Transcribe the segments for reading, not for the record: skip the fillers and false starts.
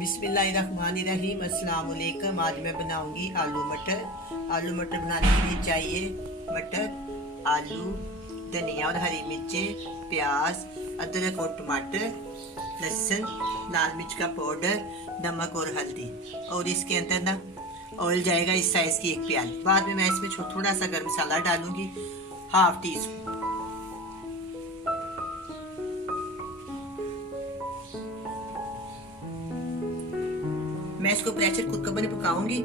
बिस्मिल्लाहिर्रहमानिर्रहीम। अस्सलाम वालेकुम। आज मैं बनाऊंगी आलू मटर। आलू मटर बनाने के लिए चाहिए मटर, आलू, धनिया और हरी मिर्चें, प्याज, अदरक और टमाटर, लहसुन, लाल मिर्च का पाउडर, नमक और हल्दी। और इसके अंदर ना ऑयल जाएगा इस साइज की एक प्याली। बाद में मैं इसमें थोड़ा सा गर्म मसाला डालूंगी, हाफ टी स्पून। मैं इसको प्रेशर कुकर में पकाऊंगी,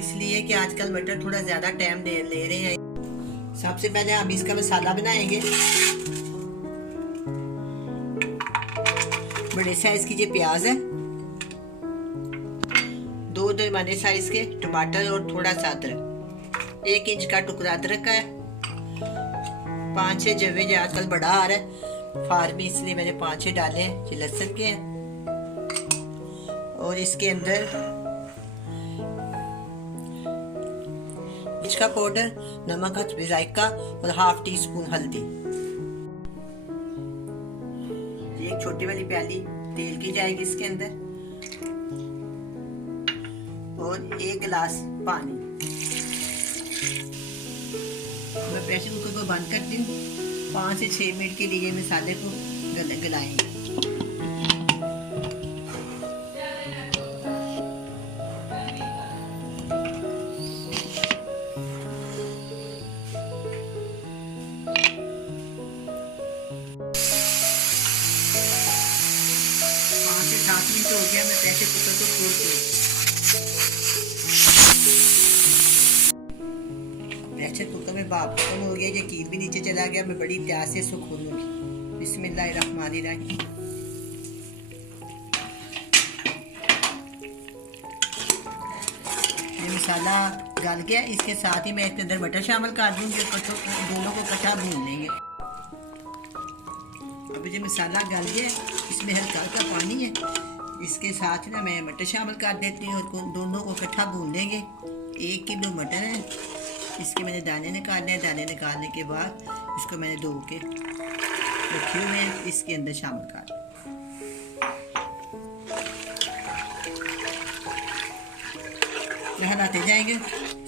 इसलिए कि आजकल मटर थोड़ा ज्यादा टाइम ले रहे हैं। सबसे पहले हम इसका मसाला बनाएंगे। बड़े साइज की ये प्याज है, 2 दरमियाने साइज के टमाटर और थोड़ा सा अदरक, 1 इंच का टुकड़ा अदरक का है, 5-6 जवे जो आजकल बड़ा आ रहा है फार्मी, इसलिए मैंने 5-6 डाले हैं। ये लहसुन के हैं। और इसके अंदर मिर्च का पाउडर, नमक का जायका और हाफ टी स्पून हल्दी। ये एक छोटी वाली प्याली तेल की जाएगी इसके अंदर, और 1 गिलास पानी। मैं प्रेशर कुकर को बंद करती हूँ। 5 से 6 मिनट के लिए मसाले को गलाएंगे। हो गया, मैं प्रेशर कुकर को खोलती हूँ। प्रेशर कुकर में भाप खत्म हो गया, ये कील भी नीचे चला गया। मैं बड़ी प्यास से इसको खोलूंगी। बिस्मिल्लाहिर्रहमानिर्रहीम। ये मसाला गल गया, इसके साथ ही मैं इसके अंदर मटर शामिल कर दूंगी। दोनों को इकट्ठा भून लेंगे। अब ये मसाला गल गया, इसमें हल्का हल्का पानी है, इसके साथ ना मैं मटर शामिल कर देती हूँ और दोनों को इकट्ठा भून लेंगे। 1 किलो मटर है, इसके मैंने दाने निकालने हैं। दाने निकालने के बाद इसको मैंने धो के रखे हुए हैं, इसके अंदर शामिल कर हलाते जाएंगे।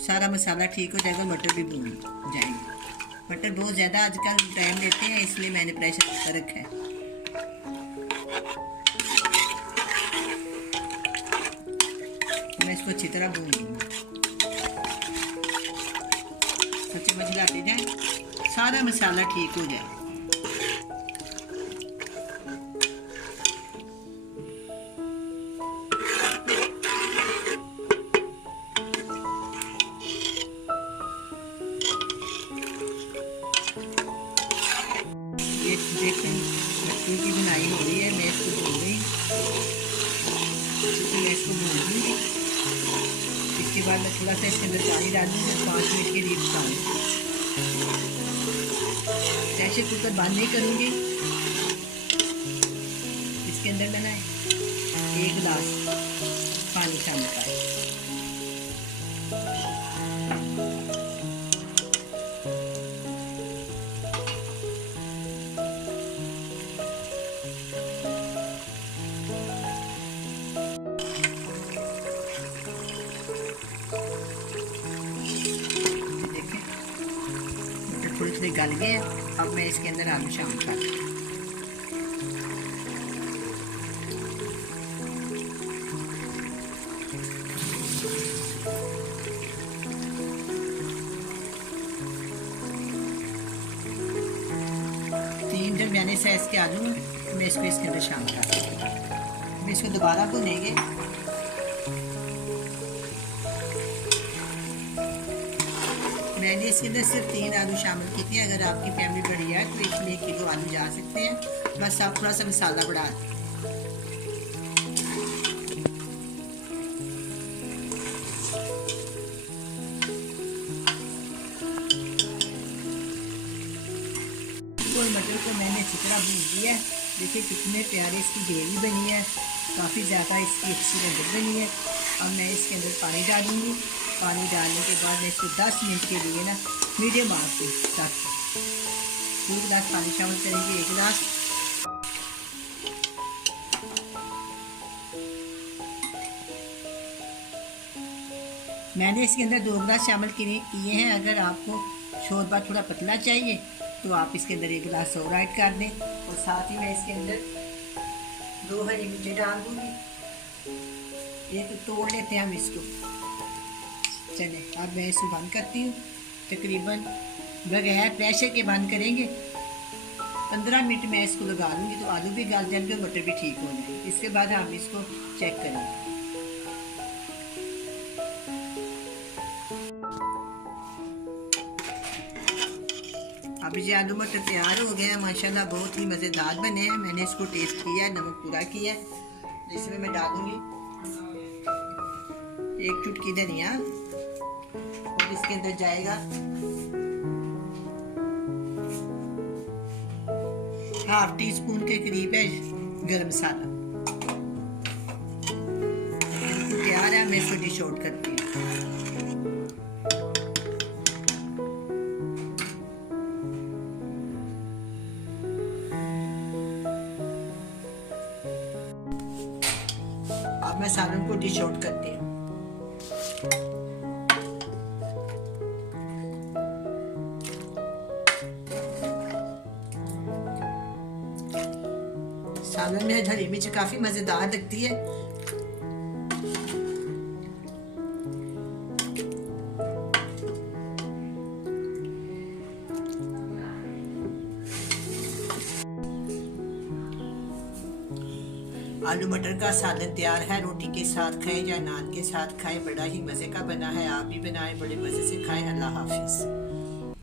सारा मसाला ठीक हो जाएगा, मटर भी भून जाएंगे। मटर बहुत ज़्यादा आजकल टाइम लेते हैं, इसलिए मैंने प्रेशर कुकर रखा है। मैं इसको अच्छी तरह भून लूँगी। सच्चे मचलाते जाए, सारा मसाला ठीक हो जाए। ये देखें मट्टी की बुनाई हो रही है। मैं इसको भून गई, मैं इसको भून दूँगी। इसके बाद मैं थोड़ा सा इसके अंदर पानी डालूंगी, 5 मिनट के लिए पकाऊंगी। प्रेशर कुकर बंद नहीं करूँगी। इसके अंदर मैंने 1 गिलास पानी शामिल किया। थोड़े गल गए। अब मैं इसके अंदर आलू शामिल कर दूँ। तीन दरमियाने साइज के आलू मैं इसको इसके अंदर शामिल कर दूँ। मैं इसको दोबारा भूनेंगे। मैंने इसके अंदर सिर्फ 3 आलू शामिल किए हैं। अगर आपकी फैमिली बड़ी है तो इसमें 1 किलो आलू जा सकते हैं। बस आप थोड़ा सा मसाला बढ़ा दें। और मटर को मैंने अच्छी तरह भून लिया है। देखिए कितने प्यारे इसकी ग्रेवी बनी है, काफ़ी ज़्यादा इसकी अच्छी लग बनी है। अब मैं इसके अंदर पानी डालूंगी। पानी डालने के बाद मैं इसको 10 मिनट के लिए ना मीडियम आंच पे तक 2 गिलास पानी शामिल करेंगे। 1 गिलास मैंने इसके अंदर 2 गिलास शामिल किए हैं। अगर आपको शोरबा थोड़ा पतला चाहिए तो आप इसके अंदर 1 गिलास और ऐड कर दें। और साथ ही मैं इसके अंदर 2 हरी मिर्चें डाल दूँगी। एक तोड़ लेते हैं हम इसको। चले अब मैं इसको बंद करती हूँ। तकरीबन बगैर प्रेशर के बंद करेंगे। 15 मिनट मैं इसको लगा लूँगी तो आलू भी गल जाएंगे और मटर भी ठीक हो जाएंगे। इसके बाद हम इसको चेक करेंगे। अब ये आलू मटर तैयार हो गए हैं माशाल्लाह, बहुत ही मज़ेदार बने हैं। मैंने इसको टेस्ट किया है, नमक पूरा किया है। इसमें मैं डालूँगी 1 चुटकी धनिया और इसके अंदर जाएगा ½ टीस्पून के करीब है गरम मसाला। बिल्कुल तैयार है, मैं इसको डिश आउट करती हूँ। अब मैं सालन को डिश आउट करती हूँ। सालन में हरी मिर्च काफी मजेदार लगती है। आलू मटर का सालन तैयार है। रोटी के साथ खाएं या नान के साथ खाएं, बड़ा ही मजे का बना है। आप भी बनाएं, बड़े मजे से खाएं। अल्लाह हाफिज।